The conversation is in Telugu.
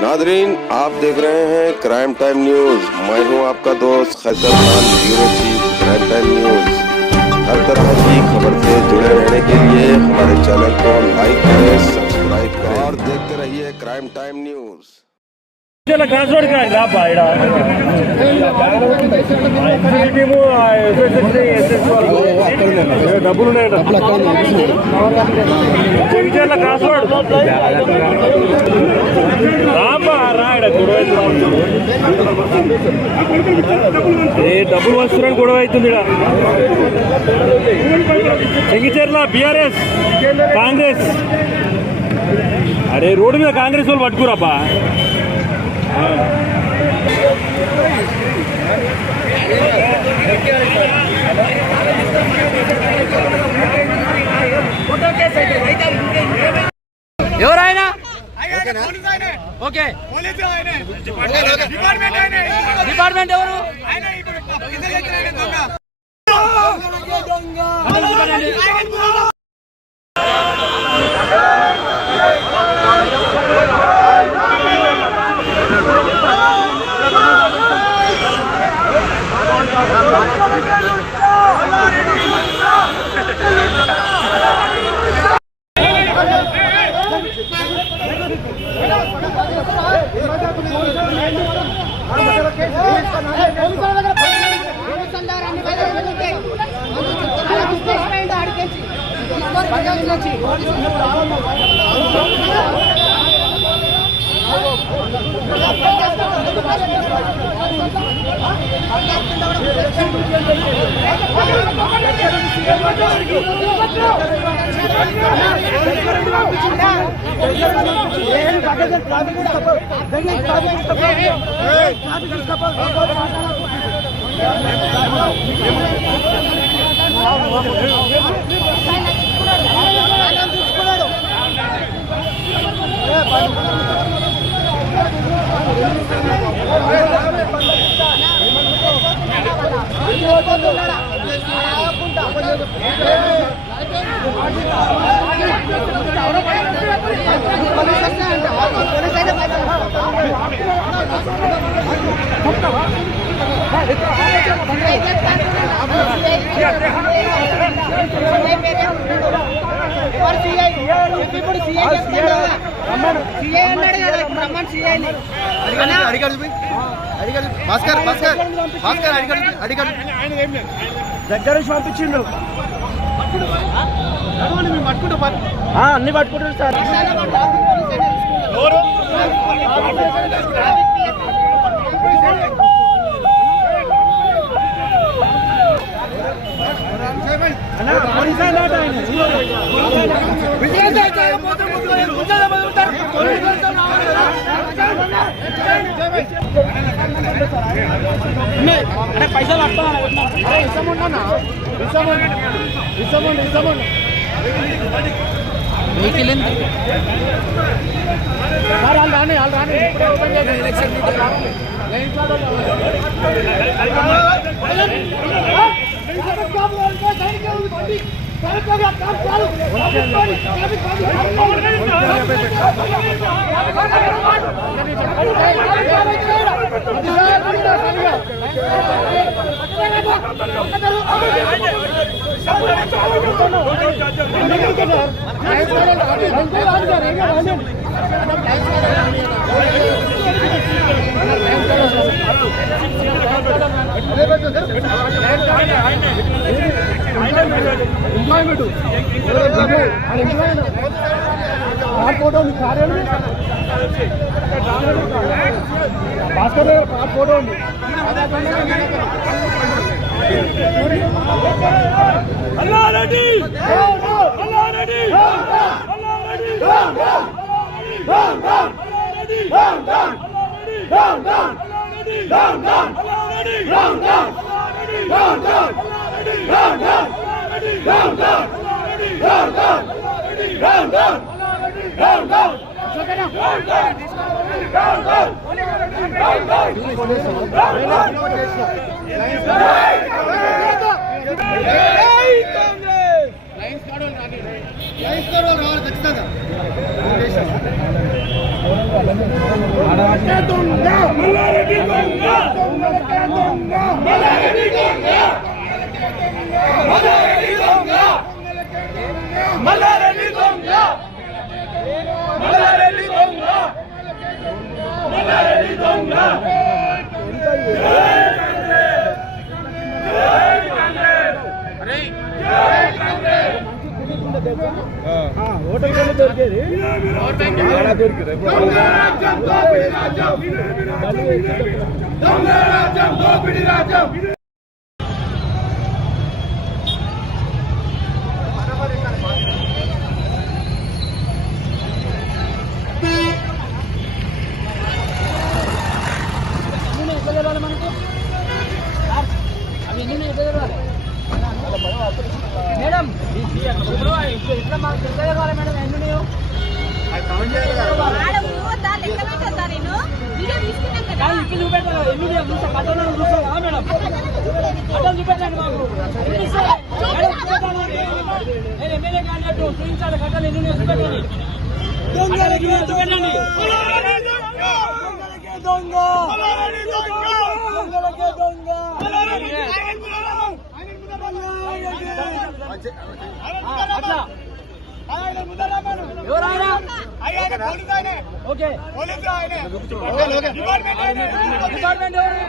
नादरीन, आप देख रहे हैं क्राइम टाइम न्यूज। मैं हूं आपका दोस्त Qaiser Khan, bureau chief crime time news. हर तरह की खबर से जुड़े रहने के लिए हमारे चैनल को लाइक करें, सब्सक्राइब करें और देखते रहिए क्राइम टाइम न्यूज। డబ్బులు డబ్బులు వస్తున్నారని గొడవ అవుతుంది. చెంగిచెర్ల బీఆర్ఎస్ కాంగ్రెస్. అరే రోడ్డు మీద కాంగ్రెస్ వాళ్ళు పట్టుకురాపా. ఎవరైనా ఓకే డిపార్ట్మెంట్ ఎవరు దగ్గర నుంచి పంపించిండు. అన్ని పట్టుకుంటారు సార్. పైసలు ఫోటో ఉంది భాస్కర్ ఫోటో ఉంది. ఖచ్చితంగా ఓటర్ దొరికేది మేడం ఎట్లా మాకు తెలియదు మేడం ఎన్ని ఇప్పుడు చూపెట్టాను ఎన్ని పట్టణ చూస్తావా మేడం పట్టణం చూపెట్టండి మాకు నేను ఎమ్మెల్యే క్యాండిడేట్ చూపించాలి కట్టాలి ఎన్ని చూపెట్టండి చూపెట్టండి దొంగ అట్లా ఎవరైనా ఓకే డిపార్ట్మెంట్ ఎవరు